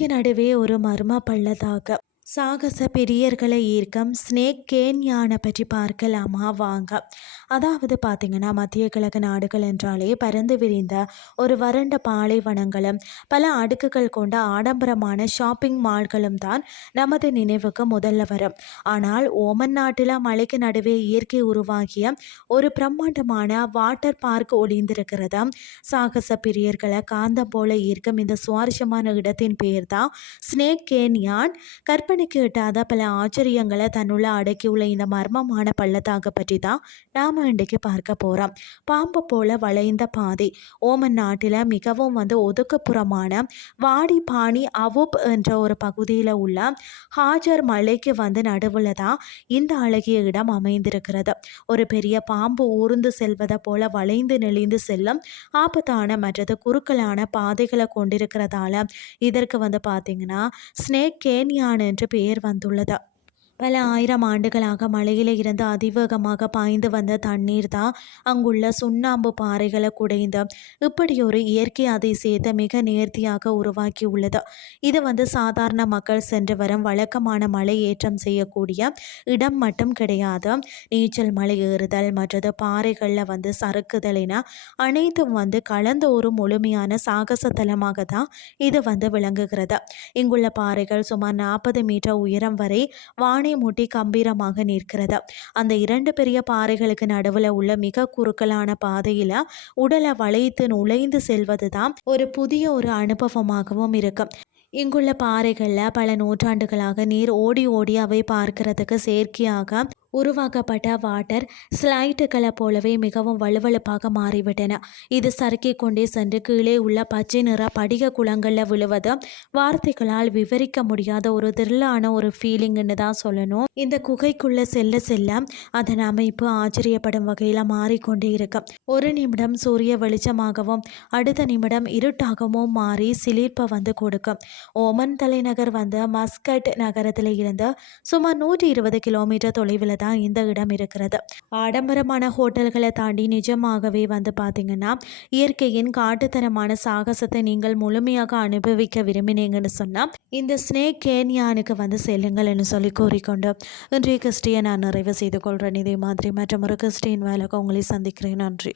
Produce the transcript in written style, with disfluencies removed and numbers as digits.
மலைக்கு நடுவே ஒரு மர்ம பள்ளத்தாக்கு. சாகச பிரியர்களை ஈர்க்கும் ஸ்னேக் கேன்யானை பற்றி பார்க்கலாமா வாங்க. அதாவது பார்த்தீங்கன்னா மத்திய கிழக்கு நாடுகள் என்றாலே பரந்து விரிந்த ஒரு வறண்ட பாலைவனங்களும் பல அடுக்குகள் கொண்ட ஆடம்பரமான ஷாப்பிங் மால்களும் தான் நமது நினைவுக்கு முதல்ல வரும். ஆனால் ஓமன் நாட்டில் மலைக்கு நடுவே இயற்கை உருவாகிய ஒரு பிரம்மாண்டமான வாட்டர் பார்க் ஒளிந்திருக்கிறது. சாகச பிரியர்களை காந்தம் போல ஈர்க்கும் இந்த சுவாரஸ்யமான இடத்தின் பெயர் தான் ஸ்னேக் கேன்யான். கற்பனைக்கு எட்டாத பல ஆச்சரியங்களை தன்னுள்ள அடக்கியுள்ள இந்த மர்மமான பள்ளத்தாக்கு பற்றி தான் நாம இன்றைக்கு பார்க்க போறோம். பாம்பு போல வளைந்த பாதை. ஓமன் நாட்டில் மிகவும் ஒதுக்குப்புறமான வாடி பாணி அவுப் என்ற ஒரு பகுதியில் உள்ள ஹாஜர் மலைக்கு நடுவில் தான் இந்த அழகிய இடம் அமைந்திருக்கிறது. ஒரு பெரிய பாம்பு ஊர்ந்து செல்வதை போல வளைந்து நெளிந்து செல்லும் ஆபத்தான மற்றது குறுக்கலான பாதைகளை கொண்டிருக்கிறதால இதற்கு பார்த்தீங்கன்னா ஸ்னேக் கேன்யான் என்று பெயர் வந்துள்ளது. பல ஆயிரம் ஆண்டுகளாக மலையில இருந்து அதிவேகமாக பாய்ந்து வந்த தண்ணீர் தான் அங்குள்ள சுண்ணாம்பு பாறைகளை குடைந்து இப்படி ஒரு இயற்கை அதிசயத்தை மிக நேர்த்தியாக உருவாக்கி உள்ளது. இது சாதாரண மக்கள் சென்று வரும் வழக்கமான மலை ஏற்றம் செய்யக்கூடிய இடம் மட்டும் கிடையாது. நீச்சல் மலை ஏறுதல் மற்றது பாறைகளில் சறுக்குதல் என அனைத்தும் கலந்த ஒரு முழுமையான சாகச தலமாக தான் இது விளங்குகிறது. இங்குள்ள பாறைகள் சுமார் 40 மீட்டர் உயரம் வரை வானை முட்டி கம்பீரமாக நிற்கிறது. அந்த இரண்டு பெரிய பாறைகளுக்கு நடுவில் உள்ள மிக குறுக்கலான பாதையில உடலை வளைத்து நுழைந்து செல்வதுதான் ஒரு புதிய ஒரு அனுபவமாகவும் இருக்கும். இங்குள்ள பாறைகளில் பல நூற்றாண்டுகளாக நீர் ஓடி ஓடி அவை பார்க்கிறதுக்கு செயற்கையாக உருவாக்கப்பட்ட வாட்டர் ஸ்லைட்டுகளை போலவே மிகவும் வலுவழுப்பாக மாறிவிட்டன. இது சறுக்கி கொண்டே சென்று கீழே உள்ள பச்சை நிற படிக குளங்களில் விழுவது வார்த்தைகளால் விவரிக்க முடியாத ஒரு திரளான ஒரு ஃபீலிங்னு தான் சொல்லணும். இந்த குகைக்குள்ள செல்ல செல்ல அதன் அமைப்பு ஆச்சரியப்படும் வகையில் மாறிக்கொண்டே இருக்கும். ஒரு நிமிடம் சூரிய வெளிச்சமாகவும் அடுத்த நிமிடம் இருட்டாகவும் மாறி சிலிர்ப்பை கொடுக்கும். ஓமன் தலைநகர் மஸ்கட் நகரத்தில் இருந்து சுமார் 120 கிலோமீட்டர் தொலைவில் தான் இந்த இடம் இருக்கிறது. ஆடம்பரமான ஹோட்டல்களை தாண்டி நிஜமாகவே பார்த்தீங்கன்னா இயற்கையின் காட்டுத்தனமான சாகசத்தை நீங்கள் முழுமையாக அனுபவிக்க விரும்பினீங்கன்னு சொன்னால் இந்த ஸ்னேக் கேன்யானுக்கு செல்லுங்கள்னு சொல்லி கூறிக்கொண்டு இன்றைய கிறிஸ்டியை நான் நிறைவு செய்து கொள்கிறேன். இதே மாதிரி மற்றொரு கிறிஸ்டியன் வேலைக்கு உங்களை சந்திக்கிறேன். நன்றி.